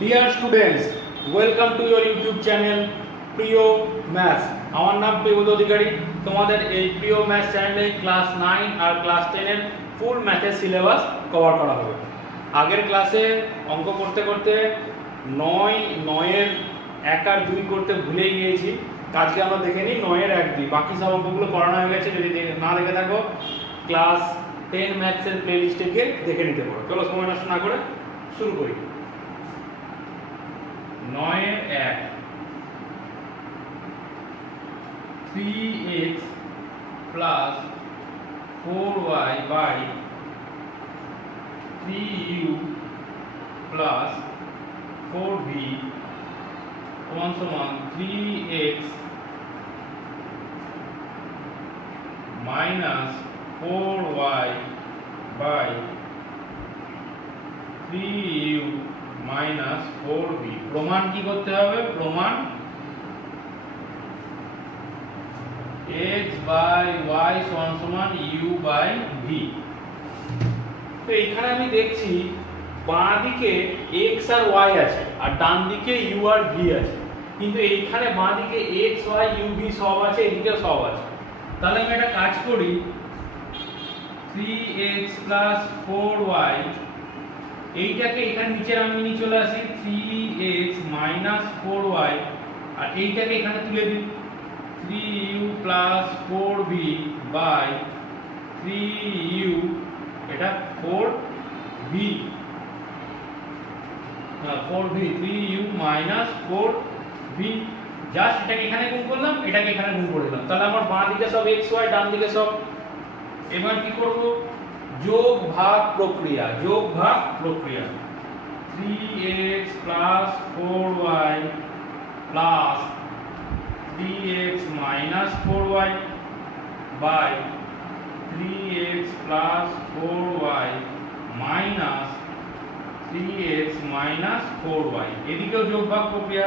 Dear students, welcome to your YouTube channel প্রিয় maths. আমার নাম প্রিয়ব্রত অধিকারী। তোমাদের এই প্রিয় ম্যাথস চ্যানেলে ক্লাস 9 আর ক্লাস 10 এর ফুল ম্যাথের সিলেবাস কভার করা হবে। আগের ক্লাসে অঙ্ক করতে করতে 9 এর 1 আর 2 করতে ভুলে গিয়েছি। আজকে আমরা দেখে নিই 9 এর 1 2। বাকি সব অঙ্কগুলো করানো হয়ে গেছে। যদি না দেখে থাকো ক্লাস 10 ম্যাথসের প্লেলিস্টে গিয়ে দেখে নিতে পারো। চলো সময় নষ্ট না করে শুরু করি। 9 এর 1 3x plus 4y by 3u plus 4b সমান 3x minus 4y by 3u minus 4b। প্রমাণ কি করতে হবে? প্রমাণ x by y সমান u by v। তো এইখানে আমি দেখছি বাঁ দিকে x আর y আছে আর ডান দিকে u আর v আছে, কিন্তু এইখানে বাঁ দিকে x y u v সব আছে, এদিকে সব আছে। তাহলে আমি একটা কাজ করি, 3x plus 4y এইটাকে এখানে নিচে আমি নিয়ে চলে আসি 3x minus 4y, আর এইটাকে এখানে তুলে দিই 3u plus 4v by 3u, এটা 4v 3u minus 4v। Just এটাকে এখানে গুণ করলাম, এটাকে এখানে গুণ করে দিলাম। তাহলে আমার বাঁ দিকে সব x y, ডান দিকে সব। এবার কি করব? যোগ ভাগ প্রক্রিয়া। 3x plus 4y plus 3x minus 4y by 3x plus 4y minus 3x minus 4y। এদিকেও যোগ ভাগ প্রক্রিয়া।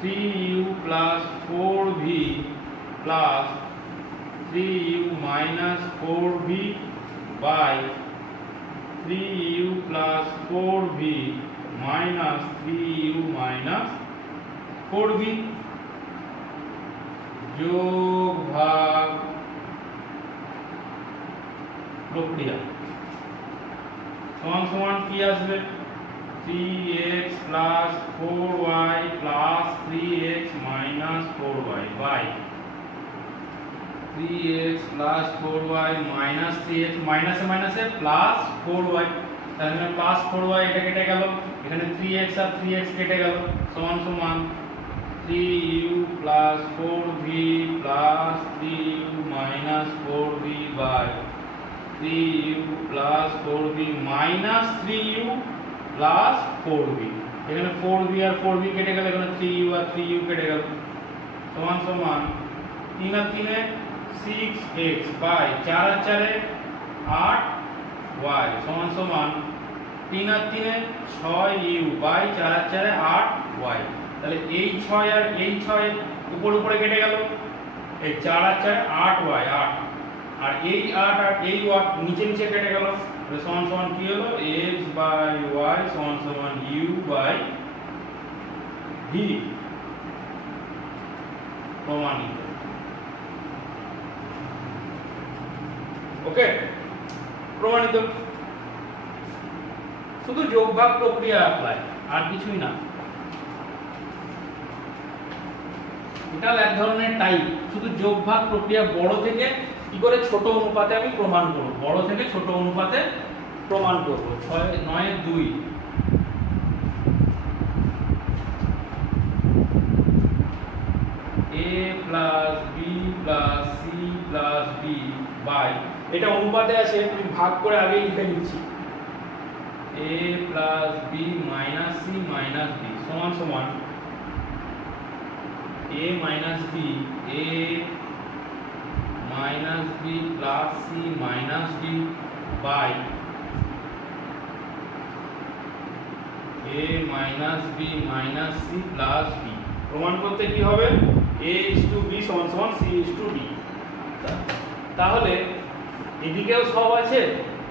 3u plus 4v plus 3u minus 4v by 3u plus 4v minus 3u minus 4v। যোগ ভাগ প্রক্রিয়া সমান সমান কি আসবে? 3x plus 4y plus 3x minus 4y by 3x plus 4y minus 3x মাইনাসে মাইনাসে প্লাস 4y। তাহলে প্লাস 4y এটা কেটে গেল, এখানে 3x আর 3x কেটে গেল, সমান সমান 3u plus 4v plus 3u minus 4v by 3u plus 4v minus 3u plus 4v। এখানে 4v আর 4v কেটে গেল, এখানে 3u আর 3u কেটে গেল, সমান সমান 3 আর 3 এ 6x by 4 R 4 A 8y সমান সমান 3 আর 3 এ 6u by 4 R 4 A 8y। তাহলে এই 6 আর এই 6 উপরে কেটে গেল, এই 4 আর 4 8y 8, আর এই 8 আর এই 8 নিচে কেটে গেল। তাহলে সমান সমান কি হলো? x by y সমান u by v। প্রমাণিত। ওকে, প্রমাণিত। শুধু যোগ ভাগ প্রক্রিয়া অ্যাপ্লাই, আর কিছুই না। এটা এক ধরনের টাইপ, শুধু যোগ ভাগ প্রক্রিয়া বড় থেকে কি করে ছোট অনুপাতে আমি প্রমাণ করব, বড় থেকে ছোট অনুপাতে প্রমাণ করব। 9 এর 2 a plus b plus c plus d by, এটা অনুপাতে আছে, আমি ভাগ করে আগে লিখে নিচ্ছি, a plus b minus c minus d সমান সমান a minus b plus c minus d by a minus b minus c plus d। প্রমাণ করতে কি হবে? a is to b সমান c is to d। তাহলে এদিকেও সব আছে,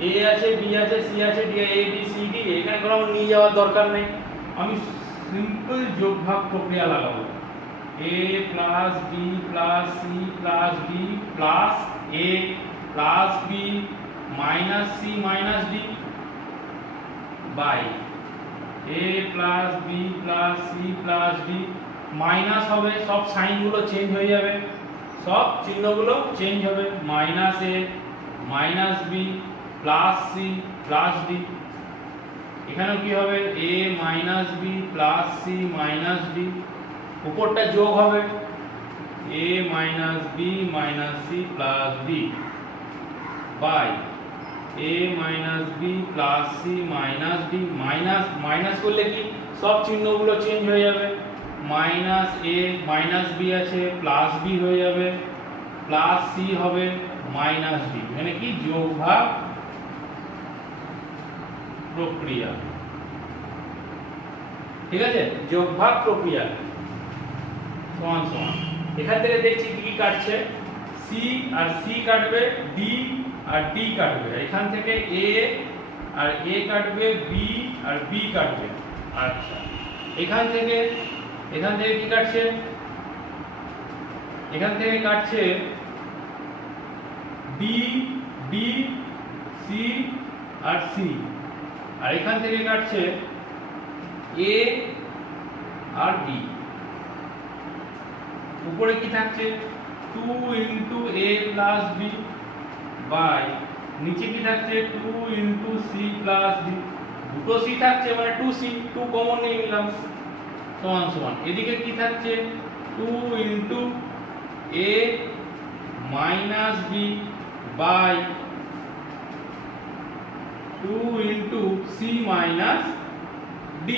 a আছে, b আছে, c আছে, d, a b c d, এখানে কোনো নিয়ে যাওয়ার দরকার নেই। আমি সিম্পল যোগ ভাগ প্রক্রিয়া লাগাবো। a plus b plus c plus d plus a plus b minus c minus d by a plus b plus c plus d minus হবে, সব সাইনগুলো চেঞ্জ হয়ে যাবে, সব চিহ্নগুলো চেঞ্জ হবে, minus a minus b plus c plus d। এখানেও কি হবে a minus b plus c minus d, উপরটা যোগ হবে a minus b minus c plus d by a minus b plus c minus d। Minus minus করলে কি সব চিহ্নগুলো চেঞ্জ হয়ে যাবে, মাইনাস a মাইনাস b আছে প্লাস b হয়ে যাবে, প্লাস c হবে মাইনাস d। মানে কি যোগ ভাগ প্রক্রিয়া, ঠিক আছে, যোগ ভাগ প্রক্রিয়া সমান সমান। এখান থেকে দেখছি কি কি কাটছে, c আর c কাটবে, d আর d কাটবে, এখান থেকে a আর a কাটবে, b আর b কাটবে। আচ্ছা এখান থেকে কি কাটছে, এখান থেকে কাটছে d d c আর c, আর এখান থেকে কাটছে a আর d। উপরে কি থাকছে 2 into a plus b by নিচে কি থাকছে 2 ইনটু c প্লাস d। দুটো c থাকছে মানে 2c, 2 কমন নিয়ে নিলাম, সমান সমান এদিকে কি থাকছে 2 into a minus b by 2 into c minus d।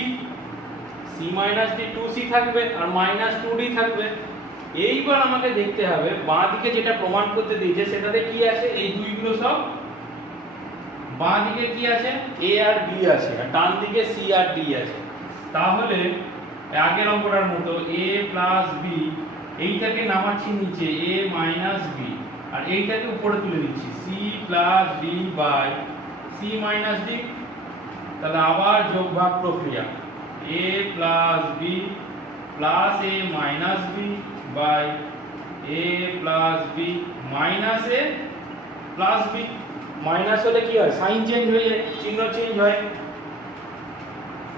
c minus d 2c থাকবে আর মাইনাস 2d থাকবে। এইবার আমাকে দেখতে হবে বাঁ দিকে যেটা প্রমাণ করতে দিয়েছে সেটাতে কি আছে, এই দুইগুলো সব বাঁ দিকে কি আছে a আর b আছে, আর ডান দিকে c আর d আছে। তাহলে আগের অঙ্কটার মতো a প্লাস b, এইটাকে নামাচ্ছি নিচে a মাইনাস b, আর এইটাকে উপরে তুলে দিচ্ছি c plus d by c minus d। তাহলে আবার যোগ ভাগ প্রক্রিয়া a plus b plus a minus b by a plus b minus a plus b। Minus হলে কি হয় সাইন চেঞ্জ হয়ে যায়, চিহ্ন চেঞ্জ হয়,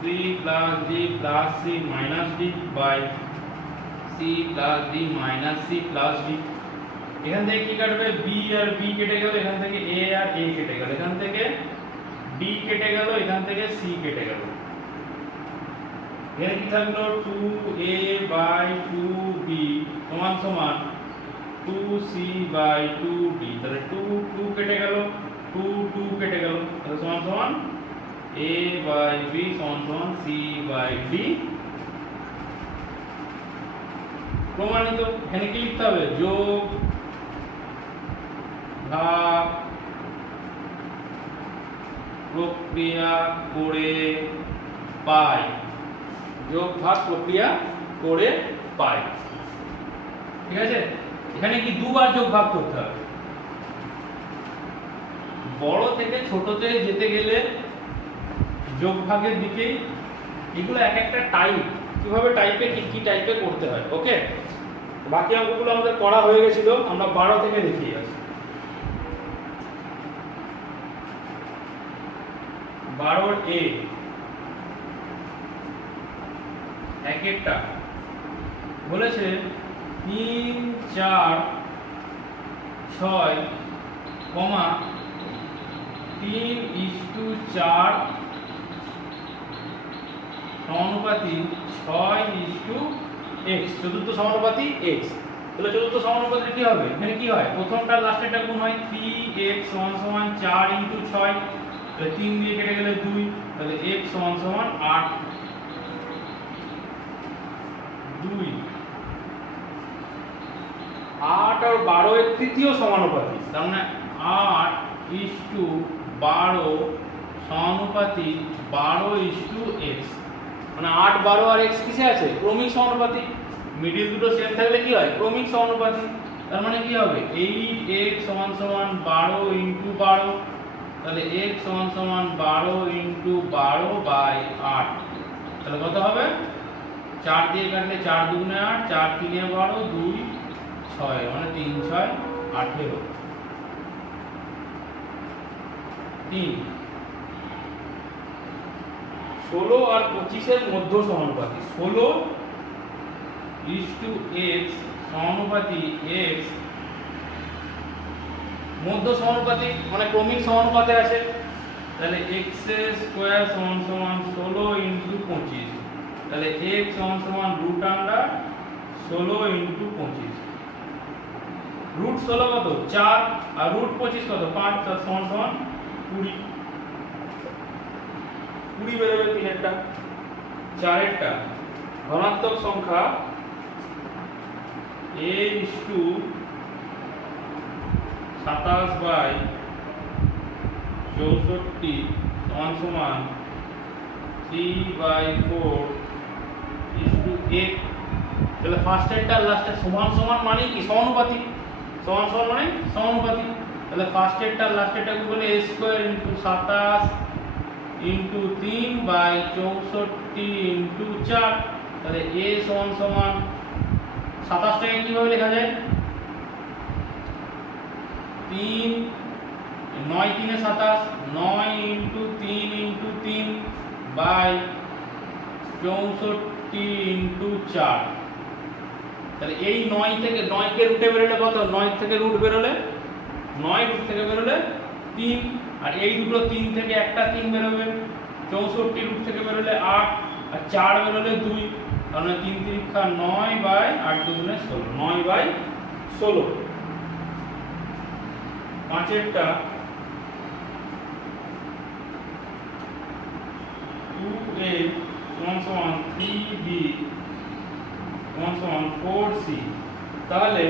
c plus d plus c minus d by c plus d minus c plus d। এখান থেকে কি কাটবে b আর b কেটে গেল, এখান থেকে a আর a কেটে গেল, এখান থেকে d কেটে গেল, এখান থেকে c কেটে গেল। এখানে কি থাকলো 2a বাই 2b সমান সমান 2c বাই 2d। তাহলে 2 কেটে গেল, 2 কেটে গেল, তাহলে সমান সমান a বাই b সমান সমান c বাই d প্রমাণিত। এখানে কি লিখতে হবে যোগ ভাগ প্রক্রিয়া করে পাই, যোগ ভাগ প্রক্রিয়া করে পাই, ঠিক আছে। এখানে কি দুবার যোগ ভাগ করতে হবে, বড় থেকে ছোটতে যেতে গেলে যোগ ভাগের দিকে। এগুলো এক একটা টাইপ, কিভাবে টাইপে কি টাইপে করতে হয়। ওকে, বাকি অঙ্কগুলো আমাদের করা হয়ে গেছিল, আমরা 12 থেকে দেখিয়ে আসি। 12 এ এক একটা বলেছে 3 4 6 3:4 সমানুপাতি 6:x, চতুর্থ সমানুপাতি x। তাহলে চতুর্থ সমানুপাতি কি হবে, এখানে কি হয় প্রথমটা লাস্টেরটা গুণ হয় 3x সমান সমান 4 × 6, তাহলে 3 দিয়ে কেটে গেলে 2, তাহলে x সমান সমান 8 2 8 আর 12 এর তৃতীয় সমানুপাতি, তার মানে 8:12 সমানুপাতি 12:x। মানে 8 12 আর x কিসে আছে ক্রমিক সমানুপাতি, মিডল দুটো সেম থাকলে কি হয় ক্রমিক সমানুপাতি। তার মানে কি হবে 8x সমান সমান 12 × 12, তাহলে x সমান সমান 12 × 12 বাই 8 তাহলে কত হবে 4 দিয়ে কাটলে 4 দুগুণে 8, 4 3 12, 2 6 মানে 3 6 18 3 16 আর 25 এর মধ্য সমানুপাতি 16:x সমানুপাতি x মধ্য সমানুপাতি মানে ক্রমিক সমানুপাতে আছে তাহলে x স্কয়ার সমান সমান 16 * 25 তাহলে x সমান সমান √16 * 25 √16 কত 4 আর √25 কত 5 তার সমান সমান 20 20 বেরোবে 3 এরটা 4 এরটা ধনাত্মক সংখ্যা a = 27/64 সমান সমান 3/4 তাহলে ফার্স্ট এরটা লাস্ট এর সমান সমান মানে কি সমানুপাতিক সমান সমান মানে সমানুপাতিক তাহলে ফার্স্ট এরটা লাস্ট এরটা কি বলে a² * 27 * 3/64 * 4 তাহলে a সমান সমান 27 টাকে কিভাবে লেখা যায় 3 9 3 এ 27 9 * 3 * 3 বাই 64 * 4 তাহলে এই 9 থেকে 9 কে রুটে বেরোলে কত 9 থেকে রুট বেরোলে 9 রুট থেকে বেরোলে 3 আর এই দুটো 3 থেকে একটা 3 বেরোবে 64 রুট থেকে বেরোলে 8 আর 4 বেরোলে 2 তাহলে 3 3 9/8 দুগুণে 16 9/16 পাঁচেরটা 2a সমান 3b সমান 4c তাহলে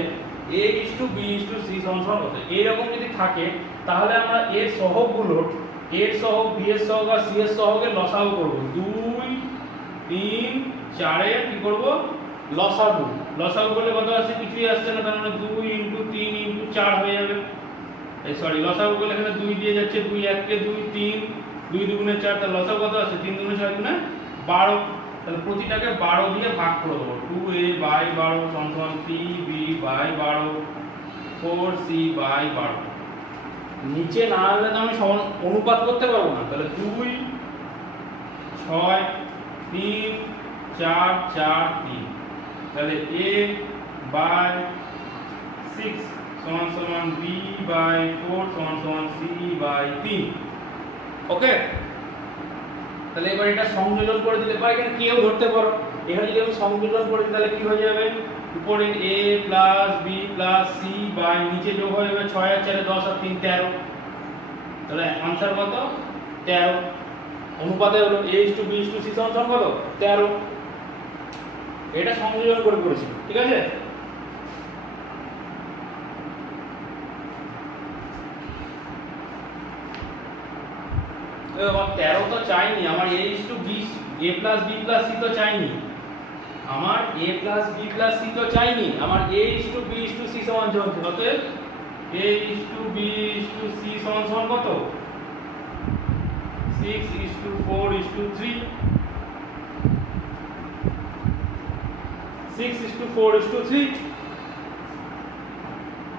a = b = c সমান কত এইরকম যদি থাকে তাহলে আমরা এর সহগগুলোর এর সহগ b এর সহগ আর c এর সহগের লসাগু করব 2 3 4 এর কি করব লসাগু করলে কত আসছে কিছুই আসছে না তার মানে 2 * 3 * 4 হয়ে যাবে এই সরি লসাগু করলে এখানে 2 দিয়ে যাচ্ছে 2 1 কে 2 3 2 দুগুণে 4 তাহলে লসাগু কত আসছে 3 দুগুণে 6 দুগুণে 12 তাহলে প্রতিটাকে 12 দিয়ে ভাগ করে দেব 2a/12 সমান 3b/12 4c/12 নিচে না আনলে তো আমি অনুপাত করতে পারবো না তাহলে 2 6 3 4 4 3 তাহলে a/6 সমান b/4 সমান c/3 ওকে তাহলে এবার এটা সংযোজন করে দিলে বা এখানে কেউ ধরতে পারো এখানে যদি আমি সংযোজন করি তাহলে কি হয়ে যাবে উপরে a + b + c বাই নিচে যোগ হয়ে যাবে 6 আর 4 10 আর 3 13 তাহলে आंसर কত 13 অনুপাতে হলো a * b * c সমান কত 13 এটা সংযোজন করে করেছি ঠিক আছে এবার 13 তো চাইনি আমার a + b a + b + c তো চাইনি আমার a + b + c তো চাইনি আমার a * b * c সমান অতএব a * b * c সমান কত 6:4:3 6:4:3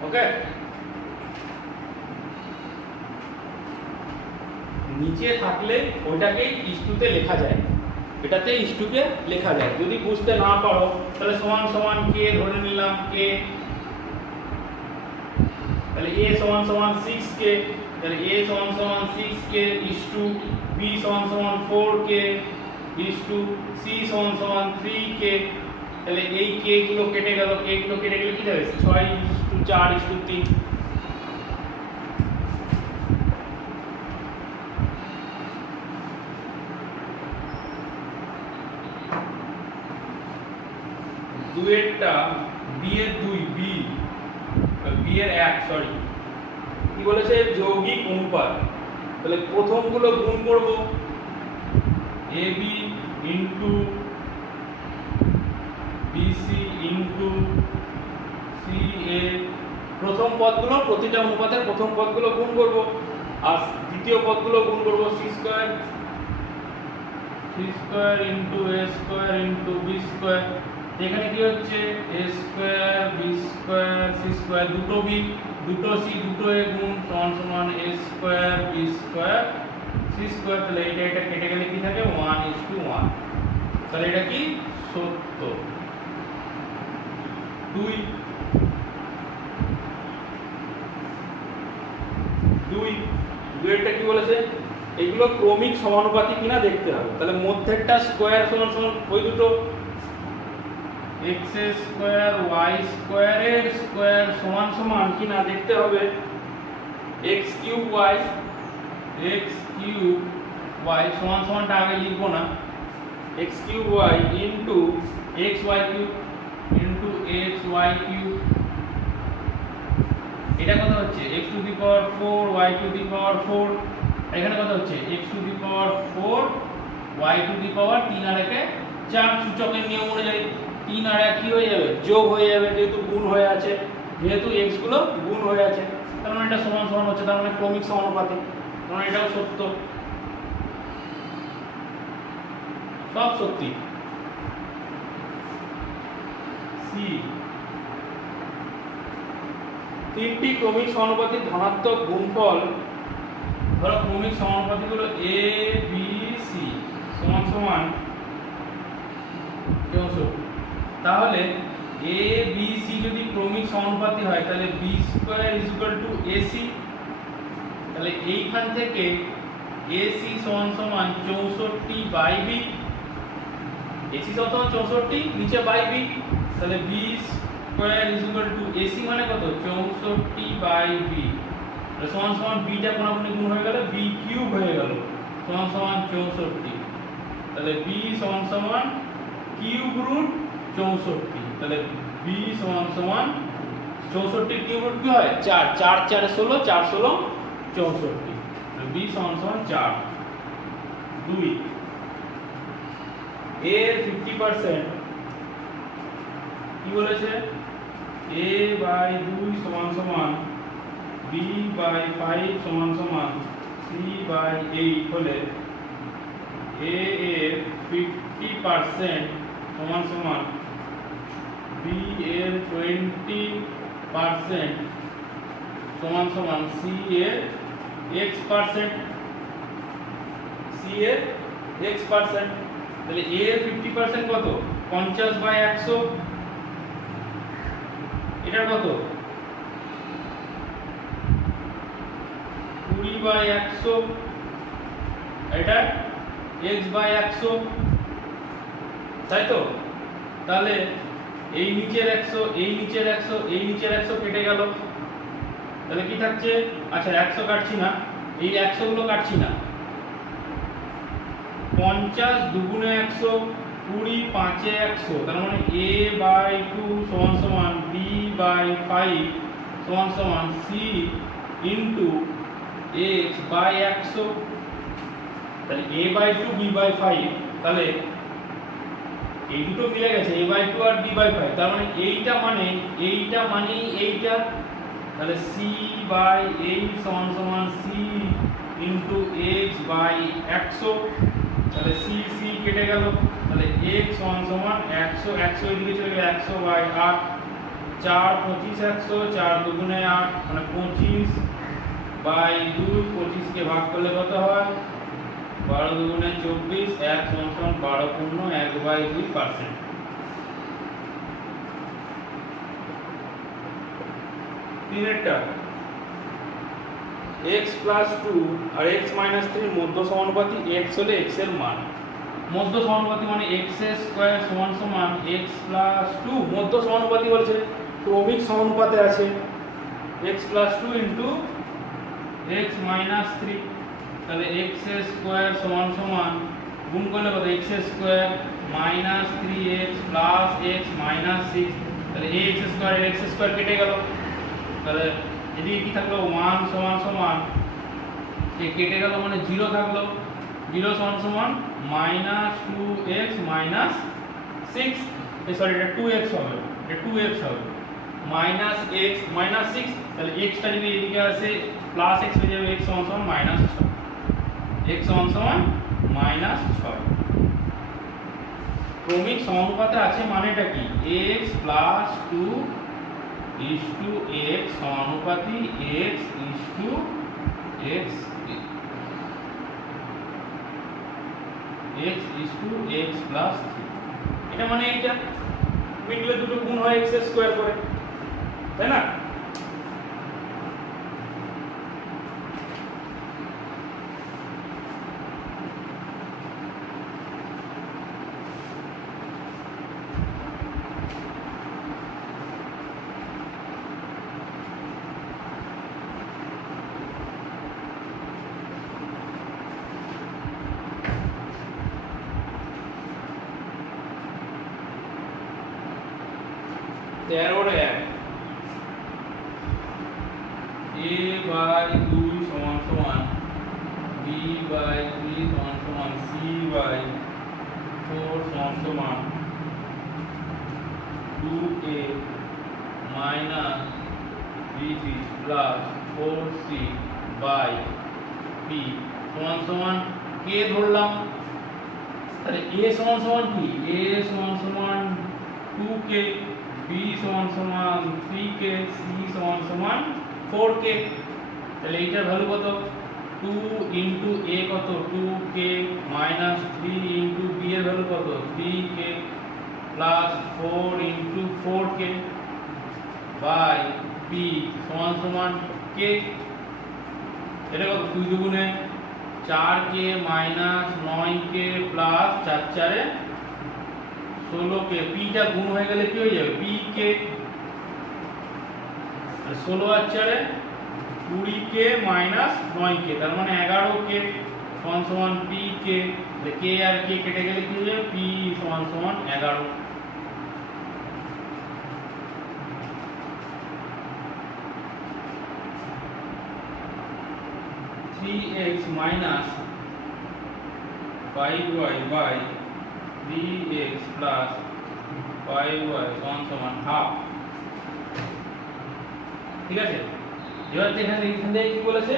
ওকে নিচে থাকলে ওইটাকেই ইস্টুতে লেখা যায় এটাতে ইস্টুকে লেখা যায় যদি বুঝতে না পারো তাহলে সমান সমান কে ধরে নিলাম কে তাহলে a সমান 6k তাহলে a সমান 6k ইস্টু b সমান 4k ইস্টু c সমান 3k তাহলে এই k গুলো কেটে গেল k গুলো কেটে গেলে কি হবে 6:4:3 দুইয়েরটা b এর 2 b এর 1 সরি কি বলেছে যৌগিক অনুপাত তাহলে প্রথমগুলো গুণ করব ab bc ca প্রথম পদগুলো প্রতিটা অনুপাতের প্রথম পদগুলো গুণ করব আর দ্বিতীয় পদগুলো গুণ করব c² C square into A square into B square. এখানে কি হচ্ছে A square B square C square, দুটো বি দুটো সি দুটো এ গুণ সমান সমান A square B square C square. তাহলে এটা কেটে গেলে কি থাকে 1:1। তাহলে এটা কি সত্য। দুই দুইটা কি বলেছে, এগুলো ক্রমিক সমানুপাতি কিনা দেখতে হবে। তাহলে মধ্যেরটা স্কয়ার সমান সমান ওই দুটো x স্কয়ার y স্কয়ারের স্কয়ার সমান সমান কিনা দেখতে হবে x কিউব y সমান সমানটা আগে লিখবো না, x cube y into xy cube into xy cube. এটা কত হচ্ছে x to the power 4 y to the power 4। এখানে কত হচ্ছে x to the power 4 y to the power 3 আর 1 4। সূচকের নিয়ম অনুযায়ী 3 আর 1 কি হয়ে যাবে যোগ হয়ে যাবে, যেহেতু গুণ হয়ে আছে, যেহেতু x গুলো গুণ হয়ে আছে, তার মানে এটা সমান সমান হচ্ছে, তার মানে ক্রমিক সমানুপাতিক, তার মানে এটাও সত্য, সব সত্যি। সি তিনটি ক্রমিক সমানুপাতিক ধনাত্মক গুণফল, ধরো ক্রমিক সমানুপাতিক হলো a b c সমান সমান 64। তাহলে a b c যদি ক্রমিক সমানুপাতি হয় তাহলে b স্কয়ার ac। তাহলে এইখান থেকে ac সমান সমান 64/b, ac সমান সমান 64 নিচে বাই b। তাহলে b স্কয়ার ac মানে কত 64/b সমান সমান b টা কোনাকুনি গুণ হয়ে গেল, b কিউব হয়ে গেল সমান সমান 64। তাহলে b সমান সমান কিউব রুট 64। তাহলে b সমান সমান 64 কিউব রুট কি হয় 4, 4 4 16, 4 16 64। তাহলে b সমান সমান 4। 2 এর 50% কি বলেছে a বাই 2 সমান সমান b বাই 5 সমান সমান c বাই 8 হলে a এর 50% সমান সমান b এর 20% সমান সমান c এর x%, c এর x%। তাহলে a এর 50% কত 50/100, এটা কত 20/100, এটা x/100, তাই তো। তাহলে এই নিচের 100 এই নিচের 100 এই নিচের 100 কেটে গেল, তাহলে কি থাকছে, আচ্ছা 100 কাটছি না, এই 100 গুলো কাটছি না, 50 দুগুণে 100 20 5 এ 100। তার মানে a বাই 2 সমান সমান b বাই 5 সমান সমান c ইনটু x বাই 100। তাহলে a বাই 2 b বাই 5, তাহলে এই দুটো মিলে গেছে a বাই 2 আর b বাই 5। তার মানে এইটা মানে এইটা, তাহলে c বাই 8 সমান সমান c ইনটু x বাই 100। তাহলে c c কেটে গেল, তাহলে x সমান সমান 100 100 এদিকে চলে গেল 100 বাই 8, 4 25 100, 4 দুগুণে 8 মানে 25 বাই 2, 25 কে ভাগ করলে কত হয় 12 দুগুণে 24, 1 সমান সমান 12 পূর্ণ 1/2%। তিনেরটা x প্লাস 2 আর x মাইনাস 3 মধ্য সমানুপাতি, x হলে x এর মান। মধ্য সমানুপাতি মানে x স্কয়ার সমান সমান x প্লাস 2, মধ্য সমানুপাতি বলছে ক্রমিক সমানুপাতে আছে x plus 2 into x minus 3। তাহলে x স্কয়ার সমান সমান গুণ করলে কত x square minus 3x plus x minus 6। তাহলে x স্কয়ার x স্কয়ার কেটে গেল, তাহলে এদিকে কি থাকলো 1 সমান সমান এই কেটে গেল মানে 0 থাকলো, 0 সমান সমান মাইনাস 2x মাইনাস 6, সরি এটা 2x হবে, এটা 2x হবে মাইনাস x মাইনাস 6। তাহলে x টা যদি এদিকে আসে প্লাস x হয়ে যাবে, x সমান সমান মাইনাস 6, x সমান সমান মাইনাস 6। ক্রমিক সমানুপাতে আছে মানেটা কি, x plus 2 is to x সমানুপাতি x is to x x is to x plus 3, এটা মানে এইটা মিডলে দুটো গুণ হয় x স্কয়ার করে, তাই না? তেরোর এক a বাই 2 সমান সমান b বাই 3 সমান সমান c বাই 4 সমান সমান 2a minus b3 plus 4c by b সমান সমান k ধরলাম। তাহলে a সমান সমান কি, a সমান সমান 2k, b সমান সমান 3k, c সমান সমান 4k। তাহলে এইটার ভ্যালু কত, 2 ইনটু a কত 2k মাইনাস 3 ইনটু b এর ভ্যালু কত 3k plus 4 into 4k by b সমান সমান k। এটা কত, 2 দুগুণে 4k minus 9k plus 4 4 16k, p টা গুণ হয়ে গেলে কি হয়ে যাবে pk, আর 16 আর 4 20k মাইনাস 9k, তার মানে 11k সমান সমান pk। k আর k কেটে গেলে কি হয়ে যাবে p সমান সমান 11। x minus 5y by 3x plus 5y সমান সমান হাফ। ঠিক আছে, এবার এখানে কি বলেছে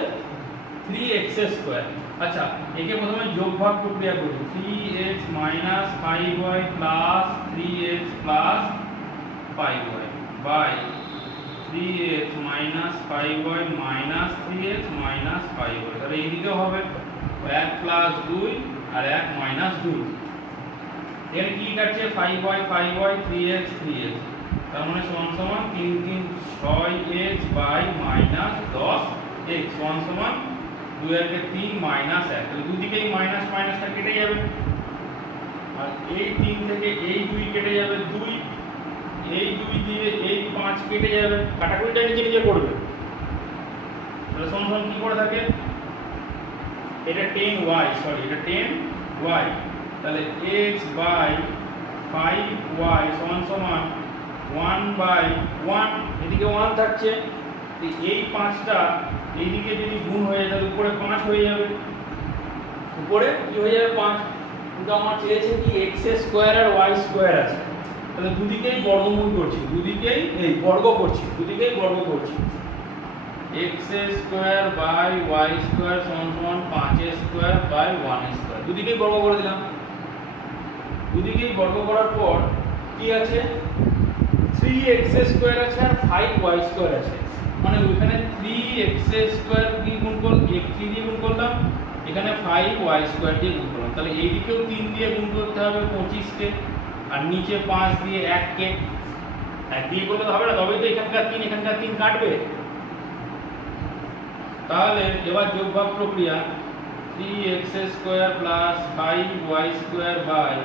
3x স্কয়ার। আচ্ছা, একে প্রথমে যোগভাগ প্রক্রিয়া করি, 3x minus 5y plus 3x plus 5y by 3x minus 5y minus 3x minus 5y। তাহলে এইদিকে হবে 1 প্লাস 2 আর 1 মাইনাস 2। এর কি কাটছে 5y 5y 3x 3x, তার মানে সমান সমান 3 3 6x বাই মাইনাস 10x সমান সমান 2 এর 3 মাইনাস 1। তাহলে দুদিকেই মাইনাস মাইনাসটা কেটে যাবে, আর এই 3 থেকে এই 2 কেটে যাবে 2, এই 2 দিয়ে এই 5 কেটে যাবে, কাটাকুটিটা নিজে নিজে করবে। তাহলে সমান সমান কি করে থাকে, এটা 10y, সরি এটা 10y, তাহলে x বাই 5y সমান সমান 1 বাই 1, এদিকে 1 থাকছে, এই 5টা এইদিকে যদি গুণ হয়ে যায় তাহলে উপরে 5 হয়ে যাবে, উপরে কি হয়ে যাবে 5। কিন্তু আমার চেয়েছে কি x স্কয়ার আর y স্কয়ার আছে, তাহলে দুদিকেই বর্গমূল করছি, দুদিকেই এই বর্গ করছি, দুদিকেই বর্গ করছি। x square by y square সমান সমান 5 স্কয়ার বাই 1 স্কয়ার, দুদিকেই বর্গ করে দিলাম। দুদিকেই বর্গ করার পর কি আছে 3x স্কয়ার আছে আর 5y স্কয়ার আছে, মানে ওখানে 3x স্কয়ার কি গুণ করলাম, 3 দিয়ে গুণ করলাম, এখানে 5y স্কয়ার দিয়ে গুণ করলাম। তাহলে এই দিকেও 3 দিয়ে গুণ করতে হবে 25 কে, আর নিচে 5 দিয়ে 1 কে, 1 দিয়ে করলে হবে না, তবেই তো এখানকার 3 কাটবে। তাহলে এবার যোগভাগ প্রক্রিয়া 3x square plus 5y square by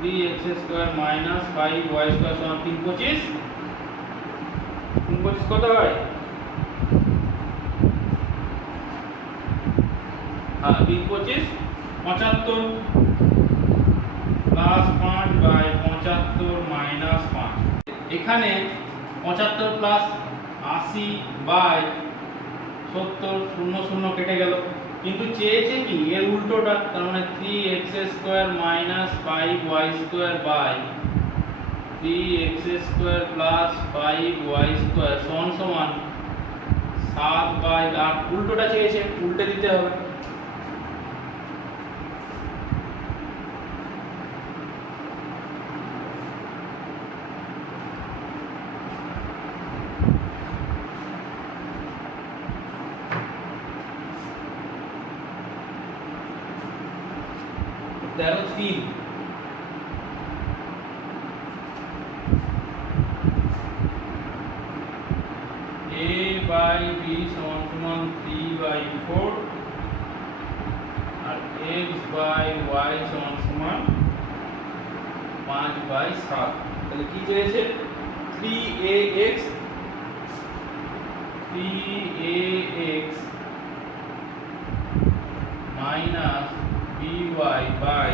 3x square minus 5y square সমান 3 25, 3 25 কত হয়, হ্যাঁ 3 25 75 প্লাস 5 বাই 75 মাইনাস 5। এখানে 75 প্লাস 80 বাই 70, 0 0 কেটে গেল, কিন্তু চেয়েছে কি এর উল্টোটা, তার মানে 3x square minus 5y square by 3x square plus 5y square সমান সমান 7 বাই 8। উল্টোটা চেয়েছে, উল্টে দিতে হবে। বাই বি সমান সমান 3/4 আর x বাই y সমান সমান 5/7। তাহলে কি চেয়েছে 3ax minus by by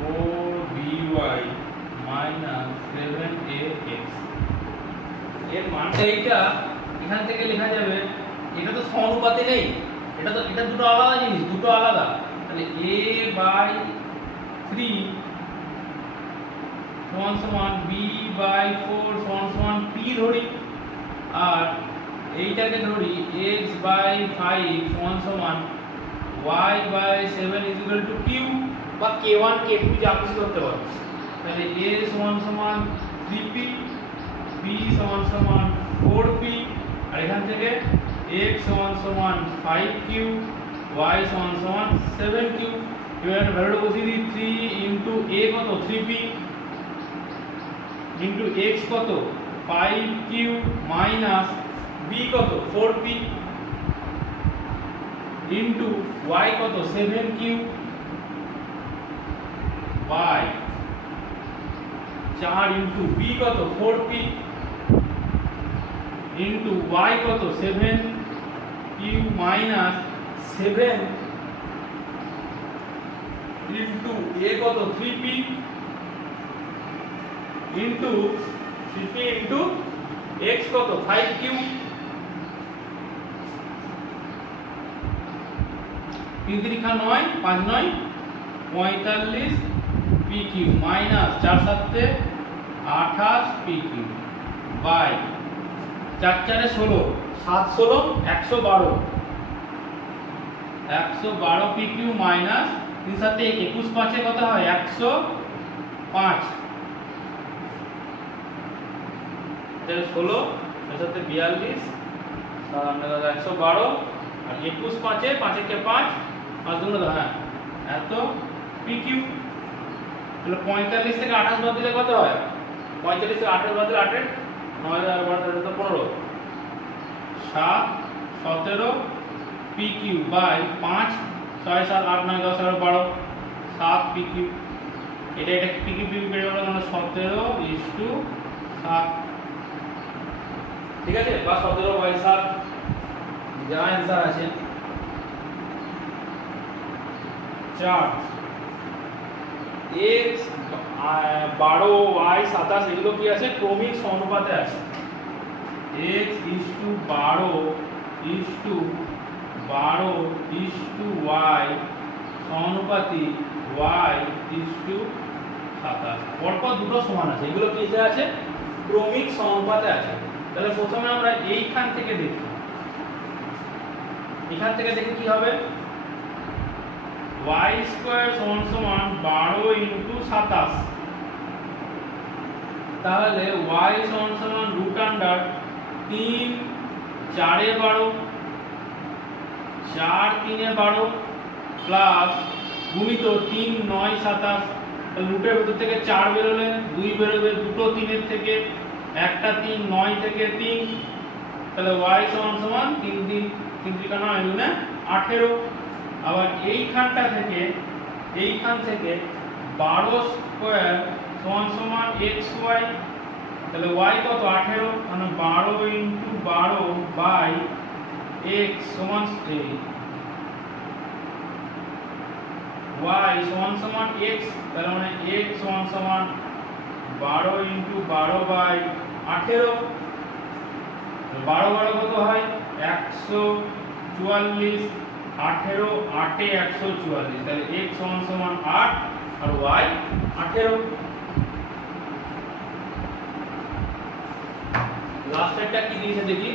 4by minus 7ax এর মানটা এইটা এখান থেকে লেখা যাবে। এটা তো সমানুপাতে নেই, এটা দুটো আলাদা জিনিস, দুটো আলাদা। তাহলে a by 3 সমান সমান b by 4 সমান সমান p ধরি, আর এইটাকে ধরি x by 5 সমান সমান y by 7 is equal to q বা k1 k2 যা কিছু করতে পারো। তাহলে a সমান সমান 3p, b সমান সমান 4p, আর এখান থেকে x সমান সমান 5q, y সমান সমান 7q। এবার ভ্যালুটা বসিয়ে দিই, 3 ইনটু a কত 3p ইনটু x কত 5q মাইনাস b কত 4p ইনটু y কত 7q বাই 4 ইনটু b কত 4p ইনটু y কত 7q মাইনাস 7 ইনটু a কত 3p into 3p into x কত 5q। 3 3 9 5 9 45 pq minus 4 7 28 pq by 4 4 16 7 16 112 pq minus 3 7 21 5 কত হয় 105। তাহলে 16 এর সাথে 42 112 আর 21 5 5 কে 5 আর 2 হ্যাঁ এত pq। তাহলে 45 থেকে 28 বাদ দিলে কত হয় 45 থেকে 28 বাদ দিলে 8 9 আর 12 তো 15 7 17 pq বাই 5 6 7 8 9 10 11 12 7 pq। এটা pq বের করা মানে 17:7 ঠিক আছে, বা 17/7 যা অ্যানসার আছে। 4 x 12 y 27 এগুলো কি আছে ক্রমিক সমানুপাতে আছে। x 12 y সমানুপাতি y 27। পরপর দুটো সমান আছে, এগুলো কি আছে ক্রমিক সমানুপাতে আছে। তাহলে প্রথমে আমরা এইখান থেকে দেখি, এখান থেকে দেখি কি হবে y স্কয়ার সমান সমান 12 ইনটু 27। তাহলে y সমান সমান রুট আন্ডার 3 4 এ 12 4 3 এ 12 প্লাস গুণিত 3 9 27। রুটের ভিতর থেকে 4 বেরোলে 2 বেরোবে, দুটো 3 এর থেকে একটা 3 9 থেকে 3। তাহলে y সমান সমান 3 3 3 3 9 গুণে 18। আবার এইখান থেকে 12 স্কয়ার সমান সমান xy। তাহলে y কত 18 মানে 12 ইনটু 12 বাই x সমান y সমান সমান x। তাহলে মানে x সমান সমান 12 ইনটু 12 বাই 18। 12 12 কত হয় 144, 18 8 এ 144। তাহলে x সমান সমান 8 আর y 18। লাস্ট একটা কি দিয়েছে দেখি,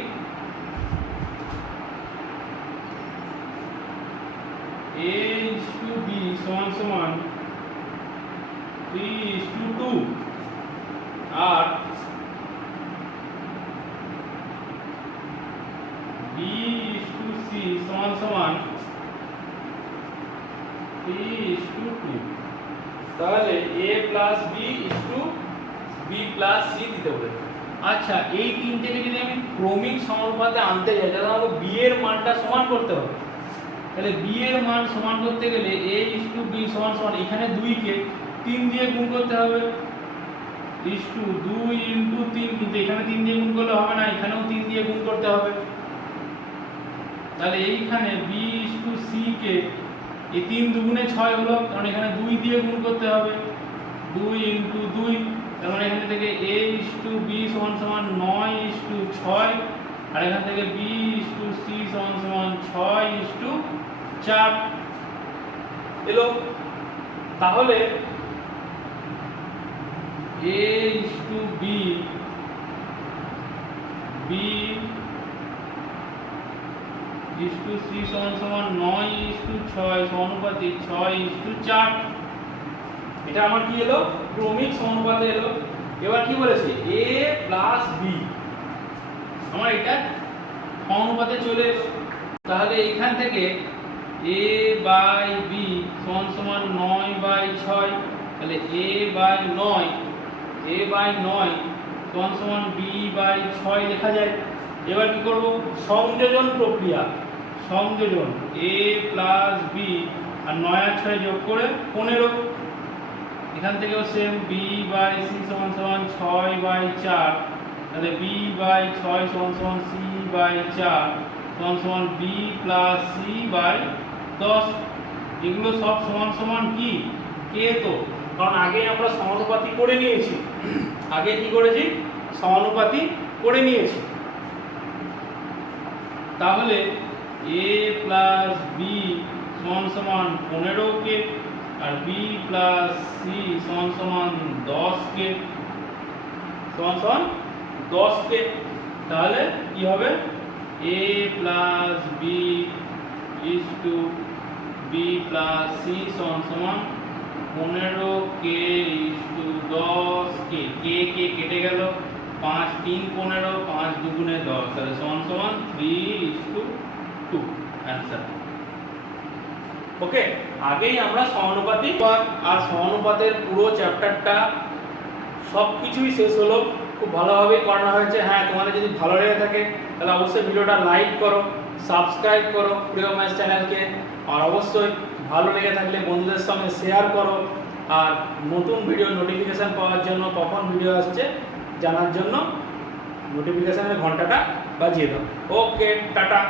a to b সমান সমান 3:2 আর b to c সমান সমান 3:2। তাহলে a plus b is to b plus c দিতে হবে। আচ্ছা, এই তিনটেকে যদি আমি ক্রমিক সমানুপাতে আনতে যাই তাহলে আমাকে b এর মানটা সমান করতে হবে। তাহলে b এর মান সমান করতে গেলে a/b সমান সমান এখানে 2 কে 3 দিয়ে গুণ করতে হবে, 2 × 3, কিন্তু এখানে 3 দিয়ে গুণ করলে হবে না, এখানেও 3 দিয়ে গুণ করতে হবে। তাহলে এইখানে b/c কে এই 3 দুগুণে 6 হলো, কারণ এখানে 2 দিয়ে গুণ করতে হবে, 2 × 2, তার মানে এখান থেকে a/b সমান সমান 9/6, আর এখান থেকে b/c সমান সমান 6/4 এলো। তাহলে a/b b/c সমান সমান 9/6 সমানুপাতিক 6/4। এটা আমার কি এলো? ক্রমিক সমানুপাতে এলো। এবার কি বলেছে? a + b, আমার এটা সমানুপাতে চলে এলো। তাহলে এইখান থেকে a/b সমান সমান 9/6, তাহলে a/9 সমান সমান b/6 লেখা যায়। এবার কি করব? সংযোজন প্রক্রিয়া, সংযোজন a + b আর 9 আর 6 যোগ করে 15। এখান থেকেও সেম b/c সমান সমান 6/4, তাহলে b/6 সমান সমান c/4 সমান সমান b + c/10। এগুলো সব সমান সমান কি কে? তো কারণ আগে আমরা সমানুপাতি করে নিয়েছি, আগে কি করেছি? সমানুপাতি করে নিয়েছি। তাহলে a + b সমান সমান 15 কে, আর b + c সমান সমান 10 কে, সমান সমান 10 কে। তাহলে কি হবে? a + b b + c সমান সমান 15 কে 10 কে, কে কেটে গেল, 5 3 15, 5 দুগুণে 10, তাহলে সমান সমান 3:2 অ্যান্সার। ওকে, আগেই আমরা সমানুপাতিক আর সমানুপাতের পুরো চ্যাপ্টারটা সবকিছুই শেষ হলো, খুব ভালোভাবেই করানো হয়েছে। হ্যাঁ, তোমাদের যদি ভালো লেগে থাকে তাহলে অবশ্যই ভিডিওটা লাইক করো, সাবস্ক্রাইব করো প্রিয় ম্যাথস চ্যানেলকে, আর অবশ্যই ভালো লেগে থাকলে বন্ধুদের সঙ্গে শেয়ার করো। আর নতুন ভিডিও নোটিফিকেশন পাওয়ার জন্য, কখন ভিডিও আসছে জানার জন্য নোটিফিকেশনের ঘন্টাটা বাজিয়ে দাও। ওকে, টাটা।